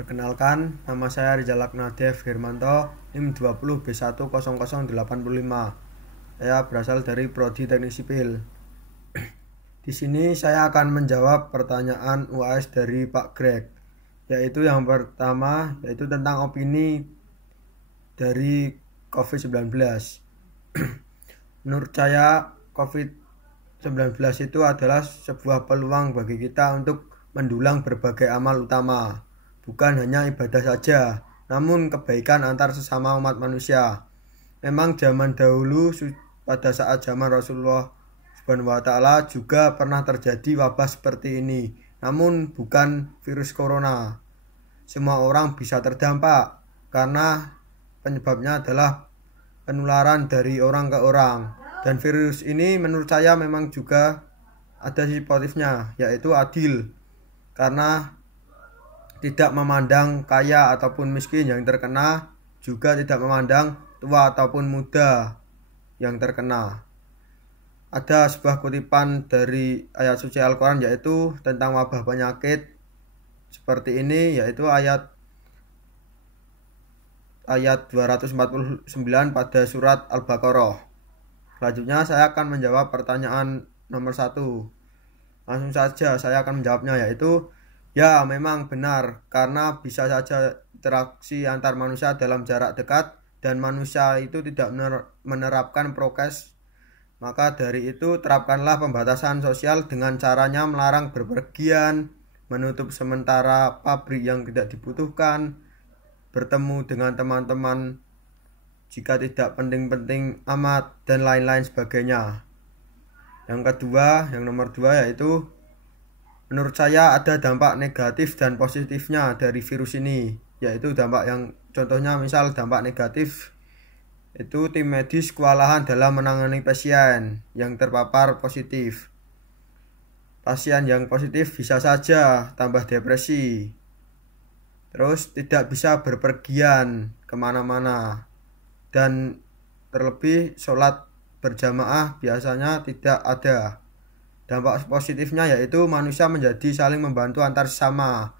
Perkenalkan, nama saya Rizal Aknadev Hermanto, NIM 20B10085. Saya berasal dari Prodi Teknik Sipil. Di sini saya akan menjawab pertanyaan UAS dari Pak Greg, yaitu yang pertama, yaitu tentang opini dari COVID-19. Menurut saya, COVID-19 itu adalah sebuah peluang bagi kita untuk mendulang berbagai amal utama, bukan hanya ibadah saja, namun kebaikan antar sesama umat manusia. Memang zaman dahulu, pada saat zaman Rasulullah SWT juga pernah terjadi wabah seperti ini, namun bukan virus corona. Semua orang bisa terdampak karena penyebabnya adalah penularan dari orang ke orang. Dan virus ini menurut saya memang juga ada sisi positifnya, yaitu adil, karena tidak memandang kaya ataupun miskin yang terkena, juga tidak memandang tua ataupun muda yang terkena. Ada sebuah kutipan dari ayat suci Al-Quran, yaitu tentang wabah penyakit seperti ini, yaitu ayat 249 pada surat Al-Baqarah. Selanjutnya saya akan menjawab pertanyaan nomor 1. Langsung saja saya akan menjawabnya, yaitu ya, memang benar, karena bisa saja interaksi antar manusia dalam jarak dekat dan manusia itu tidak menerapkan prokes. Maka dari itu terapkanlah pembatasan sosial dengan caranya melarang berpergian, menutup sementara pabrik yang tidak dibutuhkan, bertemu dengan teman-teman jika tidak penting-penting amat, dan lain-lain sebagainya. Yang kedua, yang nomor 2, yaitu menurut saya ada dampak negatif dan positifnya dari virus ini, yaitu dampak yang contohnya misal dampak negatif itu tim medis kewalahan dalam menangani pasien yang terpapar positif. Pasien yang positif bisa saja tambah depresi, terus tidak bisa berpergian kemana-mana, dan terlebih sholat berjamaah biasanya tidak ada. Dampak positifnya yaitu manusia menjadi saling membantu antar sesama.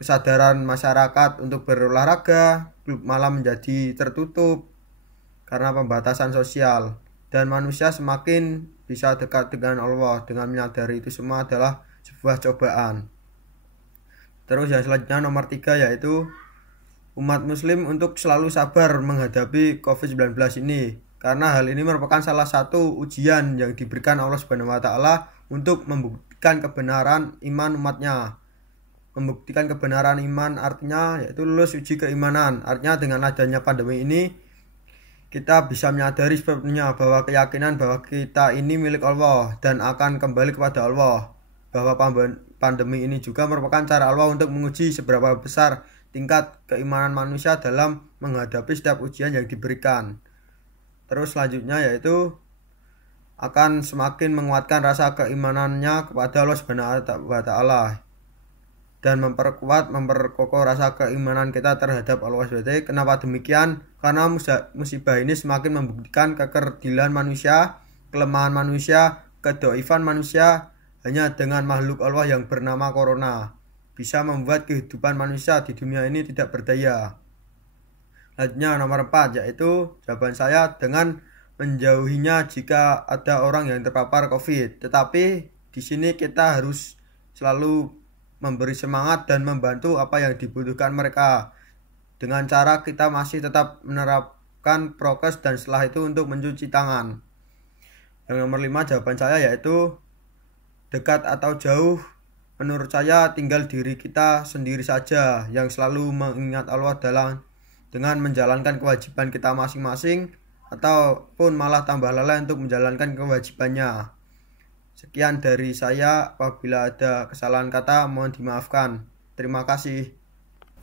Kesadaran masyarakat untuk berolahraga malah menjadi tertutup karena pembatasan sosial, dan manusia semakin bisa dekat dengan Allah dengan menyadari itu semua adalah sebuah cobaan. Terus yang selanjutnya nomor 3, yaitu umat muslim untuk selalu sabar menghadapi COVID-19 ini, karena hal ini merupakan salah satu ujian yang diberikan Allah SWT untuk membuktikan kebenaran iman umatnya. Membuktikan kebenaran iman artinya yaitu lulus uji keimanan. Artinya dengan adanya pandemi ini kita bisa menyadari sebabnya bahwa keyakinan bahwa kita ini milik Allah dan akan kembali kepada Allah, bahwa pandemi ini juga merupakan cara Allah untuk menguji seberapa besar tingkat keimanan manusia dalam menghadapi setiap ujian yang diberikan. Terus selanjutnya yaitu akan semakin menguatkan rasa keimanannya kepada Allah SWT dan memperkokoh rasa keimanan kita terhadap Allah SWT. Kenapa demikian? Karena musibah ini semakin membuktikan kekerdilan manusia, kelemahan manusia, kedoifan manusia. Hanya dengan makhluk Allah yang bernama Corona bisa membuat kehidupan manusia di dunia ini tidak berdaya. Selanjutnya nomor 4, yaitu jawaban saya dengan menjauhinya jika ada orang yang terpapar COVID. Tetapi di sini kita harus selalu memberi semangat dan membantu apa yang dibutuhkan mereka dengan cara kita masih tetap menerapkan prokes dan setelah itu untuk mencuci tangan. Yang nomor 5, jawaban saya yaitu dekat atau jauh, menurut saya tinggal diri kita sendiri saja yang selalu mengingat Allah dengan menjalankan kewajiban kita masing-masing, ataupun malah tambah lalai untuk menjalankan kewajibannya. Sekian dari saya, apabila ada kesalahan kata mohon dimaafkan. Terima kasih.